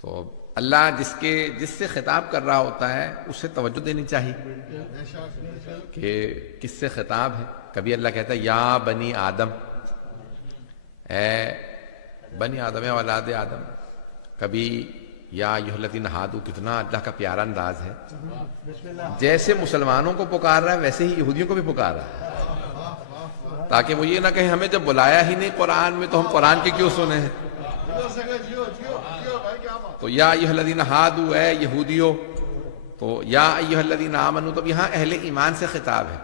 تو اللہ جس سے خطاب کر رہا ہوتا ہے اس سے توجہ دینی چاہیے کہ کس سے خطاب ہے. کبھی اللہ کہتا ہے یا بنی آدم، اے بنی آدم، اے اولاد آدم. کبھی یا ایھا الذین ہادوا. کتنا اللہ کا پیارا انداز ہے. جیسے مسلمانوں کو پکار رہا ہے ویسے ہی یہودیوں کو بھی پکار رہا ہے، تاکہ وہ یہ نہ کہیں ہمیں جب بلایا ہی نہیں قرآن میں تو ہم قرآن کے کیوں سنے ہیں. تو یا ایھا الذین ہادوا، اے یہودیو. تو یا ایھا الذین آمنوا، تو یہاں اہل ایمان سے خطاب ہے.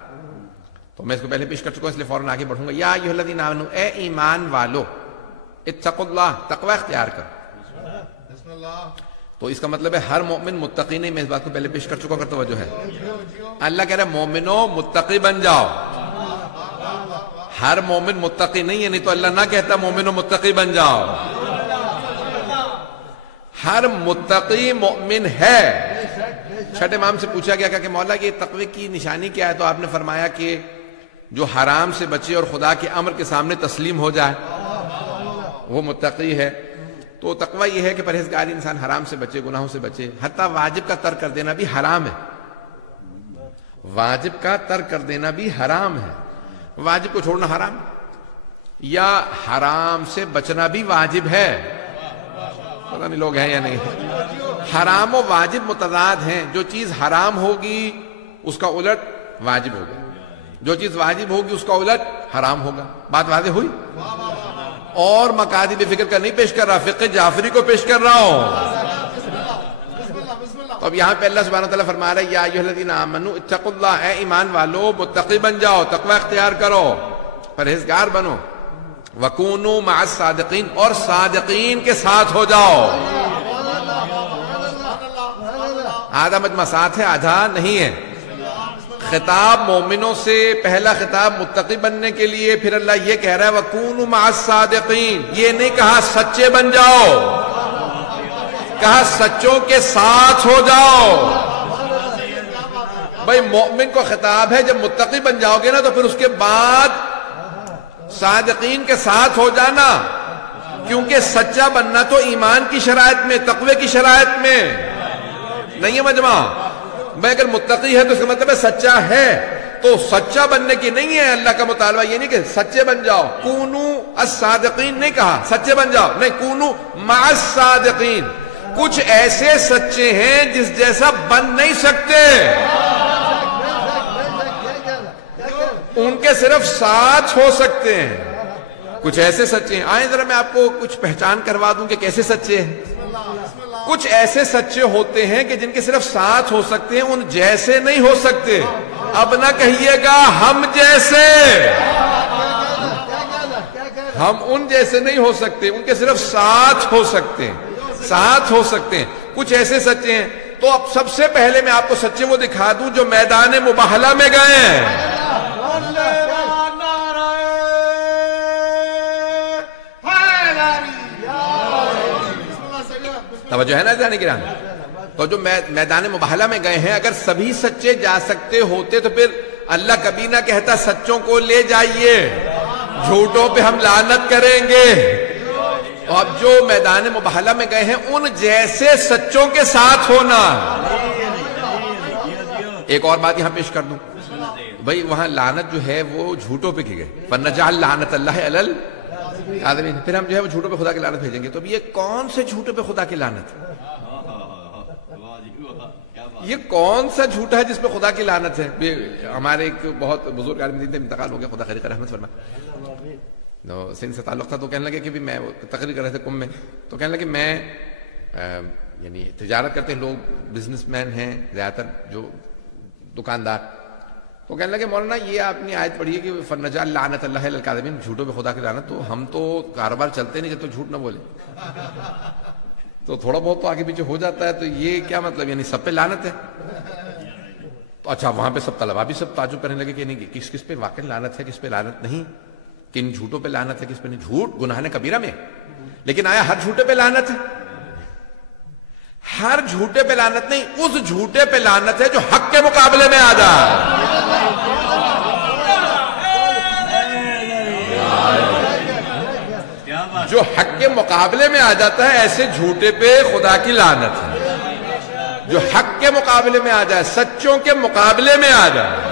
تو میں اس کو پہلے پیش کر چکا ہوں اس لیے فوراً آگے بڑھوں گا. یا ایھا الذین آمنوا، اے ایمان والو، اتقوا اللہ، تقوی اختیار کرو. تو اس کا مطلب ہے ہر مومن متقی نہیں. میں اس بات کو پہلے پیش کر چکا ہوں، توجہ ہے. اللہ کہہ رہا ہے مومنو متقی بن جاؤ. ہر مومن متقی نہیں ہے، نہیں تو اللہ نہ کہتا مومنو متقی بن جاؤ. ہر متقی مومن ہے. چھٹے امام سے پوچھا گیا کہ مولا یہ تقوی کی نشانی کیا ہے؟ تو آپ نے فرمایا کہ جو حرام سے بچے اور خدا کے امر کے سامنے تسلیم ہو جائے وہ متقی ہے. تو تقوی یہ ہے کہ پرہیزگاری انسان حرام سے بچے، گناہوں سے بچے. حتیٰ واجب کا ترک کر دینا بھی حرام ہے. واجب کا ترک کر دینا بھی حرام ہے. واجب کو چھوڑنا حرام، یا حرام سے بچنا بھی واجب ہے. پتہ نہیں لوگ ہیں یا نہیں. حرام و واجب متضاد ہیں. جو چیز حرام ہوگی اس کا الٹ واجب ہوگا، جو چیز واجب ہوگی اس کا الٹ حرام ہوگا. بات واضح ہوئی؟ اور مقادیر فکر کا نہیں پیش کر رہا، فقہ جعفری کو پیش کر رہا ہوں. تو اب یہاں پہ اللہ سبحانہ وتعالیٰ فرما رہا ہے یا ایھا الذین آمنوا اتقوا اللہ، اے ایمان والو متقی بن جاؤ، تقوی اختیار کرو، پرہیزگار بنو. وکونوا مع الصادقین، اور صادقین کے ساتھ ہو جاؤ. آدھا مجمع ساتھ ہے، آدھا نہیں ہے. خطاب مومنوں سے، پہلا خطاب متقی بننے کے لیے. پھر اللہ یہ کہہ رہا ہے وَكُونُوا مَعَ الصَّادِقِينَ. یہ نہیں کہا سچے بن جاؤ، کہا سچوں کے ساتھ ہو جاؤ. بھئی مومن کو خطاب ہے جب متقی بن جاؤ گے نا تو پھر اس کے بعد صادقین کے ساتھ ہو جانا، کیونکہ سچا بننا تو ایمان کی شرائط میں، تقوی کی شرائط میں نہیں ہے مجمع. میں اگر متقی ہے تو اس کا مطلب ہے سچا ہے. تو سچا بننے کی نہیں ہے اللہ کا مطالبہ. یہ نہیں کہ سچے بن جاؤ، کونو الصادقین نہیں کہا سچے بن جاؤ، نہیں کونو مع الصادقین. کچھ ایسے سچے ہیں جس جیسا بن نہیں سکتے، ان کے صرف ساتھ ہو سکتے ہیں. کچھ ایسے سچے ہیں. آئیں ذرا میں آپ کو کچھ پہچان کروا دوں کہ کیسے سچے ہیں. کچھ ایسے سچے ہوتے ہیں کہ جن کے صرف ساتھ ہو سکتے ہیں، ان جیسے نہیں ہو سکتے. اب نہ کہیے گا ہم جیسے، ہم ان جیسے نہیں ہو سکتے، ان کے صرف ساتھ ہو سکتے ہیں، ساتھ ہو سکتے ہیں. کچھ ایسے سچے ہیں. تو اب سب سے پہلے میں آپ کو سچے وہ دکھا دوں جو میدان مباہلہ میں گئے ہیں. توجہ ہے نا جانے کی راہ. تو جو میدان مباہلہ میں گئے ہیں، اگر سبھی سچے جا سکتے ہوتے تو پھر اللہ کبھی نہ کہتا سچوں کو لے جائیے، جھوٹوں پہ ہم لعنت کریں گے. تو اب جو میدان مباہلہ میں گئے ہیں ان جیسے سچوں کے ساتھ ہونا. ایک اور بات یہاں پیش کر دوں. بھئی وہاں لعنت جو ہے وہ جھوٹوں پہ کی گئے. فَنَجْعَلْ لَعْنَةَ اللَّهِ عَلَى الْكَاذِبِينَ. پھر ہم جو ہے وہ جھوٹوں پہ خدا کی لعنت بھیجیں گے. تو اب یہ کون سے جھوٹوں پہ خدا کی لعنت؟ یہ کون سا جھوٹا ہے جس پہ خدا کی لعنت ہے؟ ہمارے ایک بہت بزرگ عالم دین انتقال ہو گیا، خدا خیر رحمت فرمائے. سندھ سے تعلق تھا. تو کہنے لگے کہ میں تقریر کر رہے تھے قم میں. تو کہنے لگے میں یعنی تجارت کرتے ہیں لوگ، بزنس مین ہیں زیادہ تر جو دکاندار. تو کہنے لگے مولانا یہ آپ نے آیت پڑھی ہے کہ فَنَجْعَلْ لَعْنَةَ اللَّهِ عَلَى الْكَاذِبِينَ، جھوٹوں پہ خدا کی لعنت. تو ہم تو کاروبار چلتے نہیں جب تو جھوٹ نہ بولے. تو تھوڑا بہت تو آگے پیچھے ہو جاتا ہے. تو یہ کیا مطلب، یعنی سب پہ لعنت ہے؟ تو اچھا وہاں پہ سب طلبا بھی سب تعجب کرنے لگے کہ نہیں کس کس پہ واقعی لعنت ہے، کس پہ لعنت نہیں، کن جھوٹوں پہ لعنت ہے، کس پہ نہیں. جھوٹ گناہ کبیرہ میں، لیکن آیا ہر جھوٹے پہ لعنت ہے؟ ہر جھوٹے پہ لعنت نہیں. اس جھوٹے پہ لعنت ہے جو حق کے مقابلے میں آ جائے. جو حق کے مقابلے میں آ جاتا ہے ایسے جھوٹے پہ خدا کی لعنت ہے. جو حق کے مقابلے میں آ جائے، سچوں کے مقابلے میں آ جائے